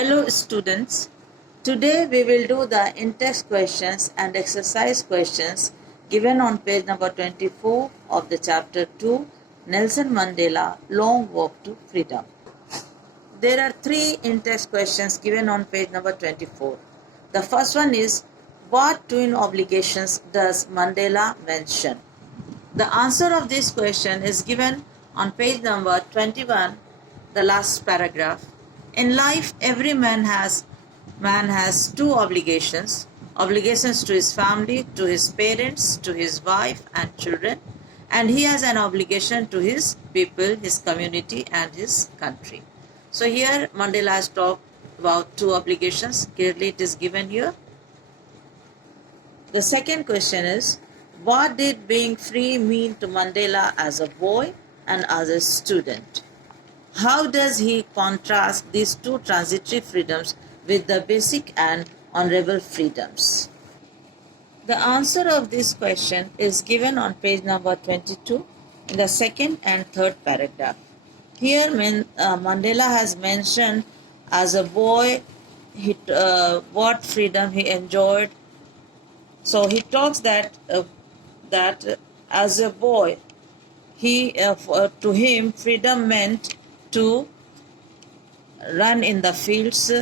Hello students, today we will do the in-text questions and exercise questions given on page number 24 of the chapter 2, Nelson Mandela, Long Walk to Freedom. There are three in-text questions given on page number 24. The first one is, what twin obligations does Mandela mention? The answer of this question is given on page number 21, the last paragraph. In life, every man has two obligations: obligations to his family, to his parents, to his wife and children, and he has an obligation to his people, his community and his country. So here Mandela has talked about two obligations. Clearly it is given here. The second question is, what did being free mean to Mandela as a boy and as a student? How does he contrast these two transitory freedoms with the basic and honorable freedoms? The answer of this question is given on page number 22 in the second and third paragraph. Here Mandela has mentioned as a boy what freedom he enjoyed. So he talks that as a boy, to him freedom meant to run in the fields,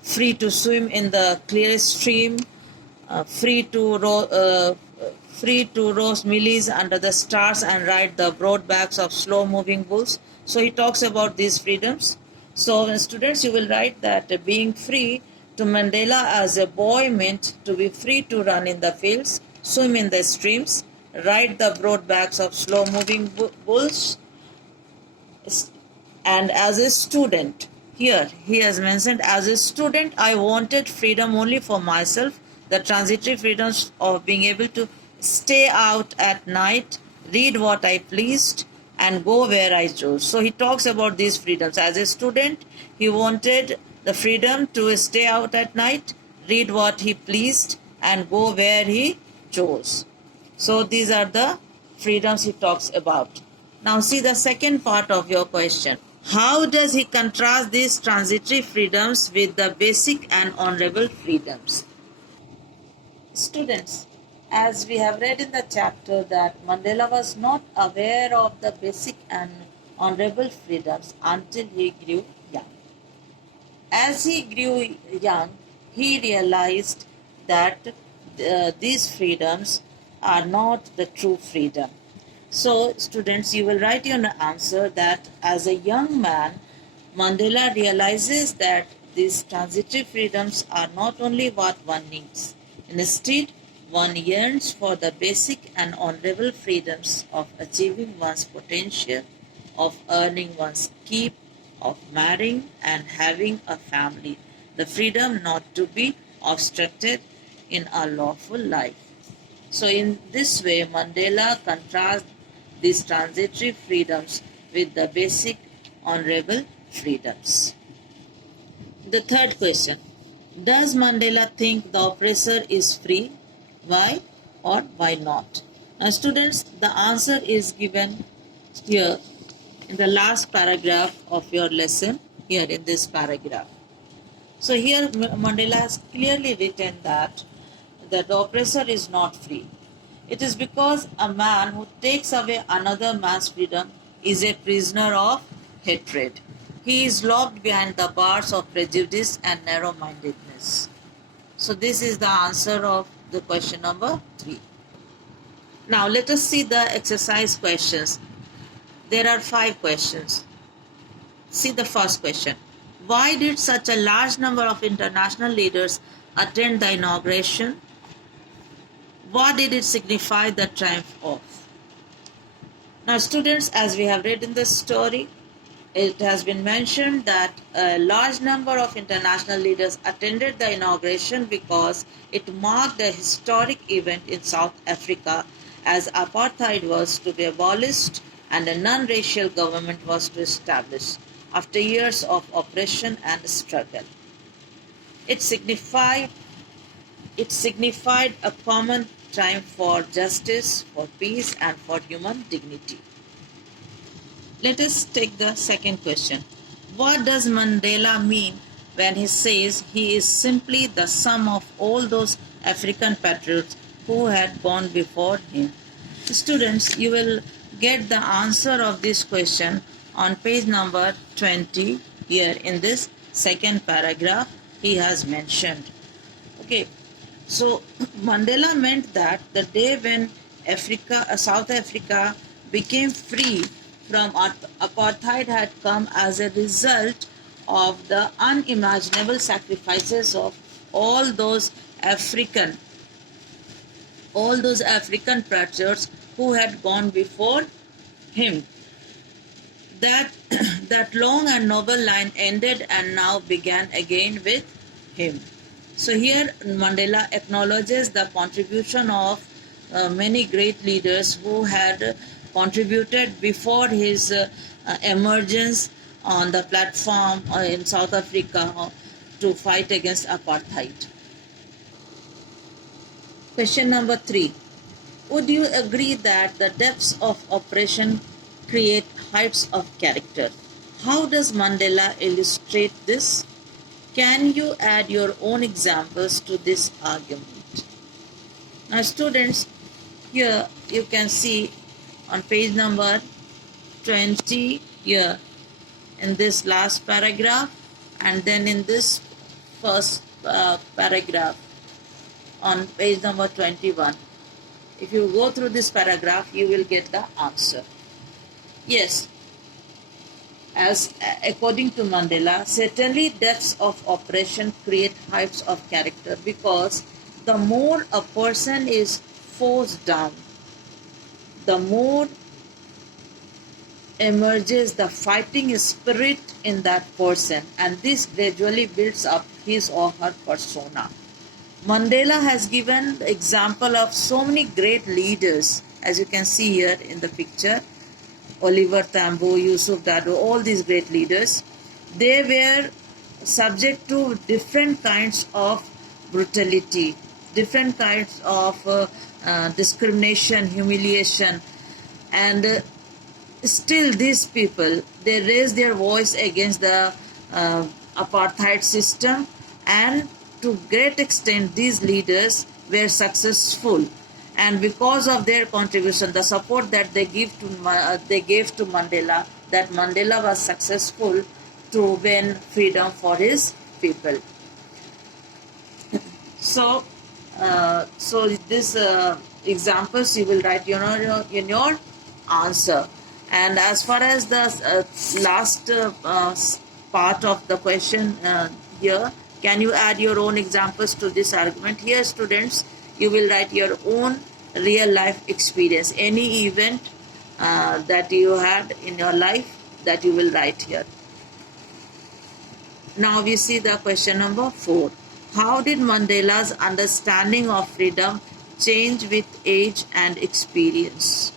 free to swim in the clear stream, free to row mealies under the stars and ride the broad backs of slow-moving bulls. So he talks about these freedoms. So students, you will write that being free to Mandela as a boy meant to be free to run in the fields, swim in the streams, ride the broad backs of slow-moving bulls. And as a student, here he has mentioned, as a student I wanted freedom only for myself, the transitory freedoms of being able to stay out at night, read what I pleased and go where I chose. So he talks about these freedoms. As a student, he wanted the freedom to stay out at night, read what he pleased and go where he chose. So these are the freedoms he talks about. Now see the second part of your question. How does he contrast these transitory freedoms with the basic and honorable freedoms? Students, as we have read in the chapter that Mandela was not aware of the basic and honorable freedoms until he grew young. As he grew young, he realized that these freedoms are not the true freedom. So, students, you will write your answer that as a young man, Mandela realizes that these transitory freedoms are not only what one needs. Instead, one yearns for the basic and honorable freedoms of achieving one's potential, of earning one's keep, of marrying and having a family, the freedom not to be obstructed in a lawful life. So in this way, Mandela contrasts these transitory freedoms with the basic honorable freedoms. The third question, does Mandela think the oppressor is free? Why or why not? Now students, the answer is given here in the last paragraph of your lesson, here in this paragraph. So here Mandela has clearly written that the oppressor is not free. It is because a man who takes away another man's freedom is a prisoner of hatred. He is locked behind the bars of prejudice and narrow-mindedness. So this is the answer of the question number 3. Now let us see the exercise questions. There are 5 questions. See the first question. Why did such a large number of international leaders attend the inauguration? What did it signify the triumph of? Now students, as we have read in the story, it has been mentioned that a large number of international leaders attended the inauguration because it marked a historic event in South Africa, as apartheid was to be abolished and a non-racial government was to establish after years of oppression and struggle. It signified a common triumph for justice, for peace and for human dignity. Let us take the second question. What does Mandela mean when he says he is simply the sum of all those African patriots who had gone before him. Students, you will get the answer of this question on page number 20 here in this second paragraph he has mentioned. Okay, so Mandela meant that the day when South Africa became free from apartheid had come as a result of the unimaginable sacrifices of all those African patriots who had gone before him. That that long and noble line ended and now began again with him. So here Mandela acknowledges the contribution of many great leaders who had contributed before his emergence on the platform in South Africa to fight against apartheid. Question number 3. Would you agree that the depths of oppression create heights of character? How does Mandela illustrate this? Can you add your own examples to this argument? Now students, here you can see on page number 20 here in this last paragraph, and then in this first paragraph on page number 21. If you go through this paragraph, you will get the answer. Yes, as according to Mandela, certainly depths of oppression create heights of character, because the more a person is forced down, the more emerges the fighting spirit in that person, and this gradually builds up his or her persona. Mandela has given the example of so many great leaders, as you can see here in the picture. Oliver Tambo, Yusuf Dado, all these great leaders, they were subject to different kinds of brutality, different kinds of discrimination, humiliation, and still these people, they raised their voice against the apartheid system, and to great extent these leaders were successful, and because of their contribution, the support that they gave to Mandela, that Mandela was successful to win freedom for his people. So these examples you will write in your answer. And as far as the last part of the question here, can you add your own examples to this argument? Here students, you will write your own real life experience, any event that you had in your life, that you will write here. Now we see the question number 4. How did Mandela's understanding of freedom change with age and experience?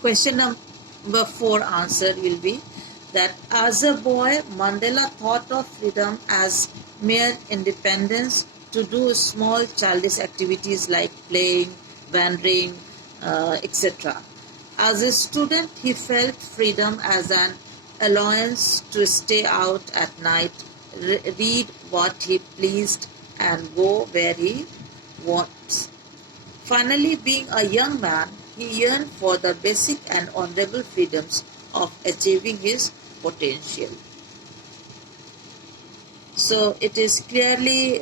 Question number 4 answer will be that as a boy, Mandela thought of freedom as mere independence to do small childish activities like playing, wandering, etc. As a student, he felt freedom as an allowance to stay out at night, read what he pleased, and go where he wants. Finally, being a young man, he yearned for the basic and honorable freedoms of achieving his potential. So it is clearly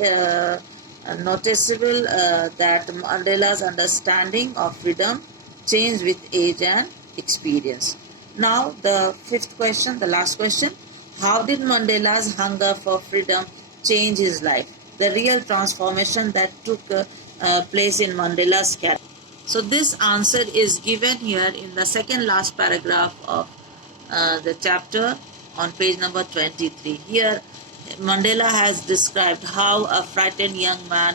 noticeable that Mandela's understanding of freedom changed with age and experience. Now the 5th question, the last question. How did Mandela's hunger for freedom change his life? The real transformation that took place in Mandela's character. So this answer is given here in the second last paragraph of the chapter on page number 23. Here Mandela has described how a frightened young man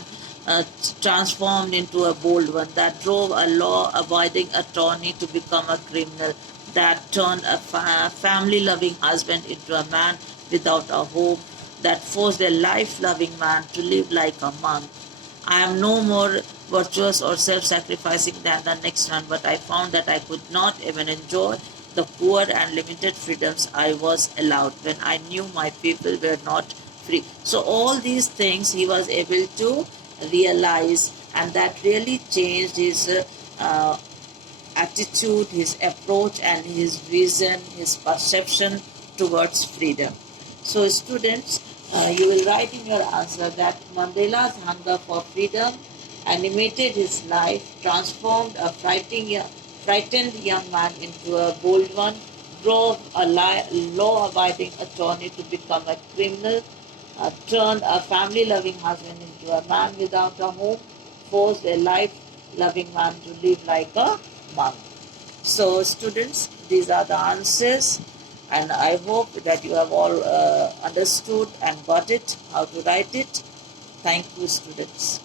transformed into a bold one, that drove a law-abiding attorney to become a criminal, that turned a family-loving husband into a man without a home, that forced a life-loving man to live like a monk. I am no more virtuous or self-sacrificing than the next man, but I found that I could not even enjoy the poor and limited freedoms I was allowed when I knew my people were not free. So all these things he was able to realize, and that really changed his attitude, his approach, and his vision, his perception towards freedom. So, students, you will write in your answer that Mandela's hunger for freedom animated his life, transformed a frightened young man into a bold one, drove a law-abiding attorney to become a criminal, turned a family-loving husband into a man without a home, forced a life-loving man to live like a monk. So, students, these are the answers, and I hope that you have all understood and got it, how to write it. Thank you, students.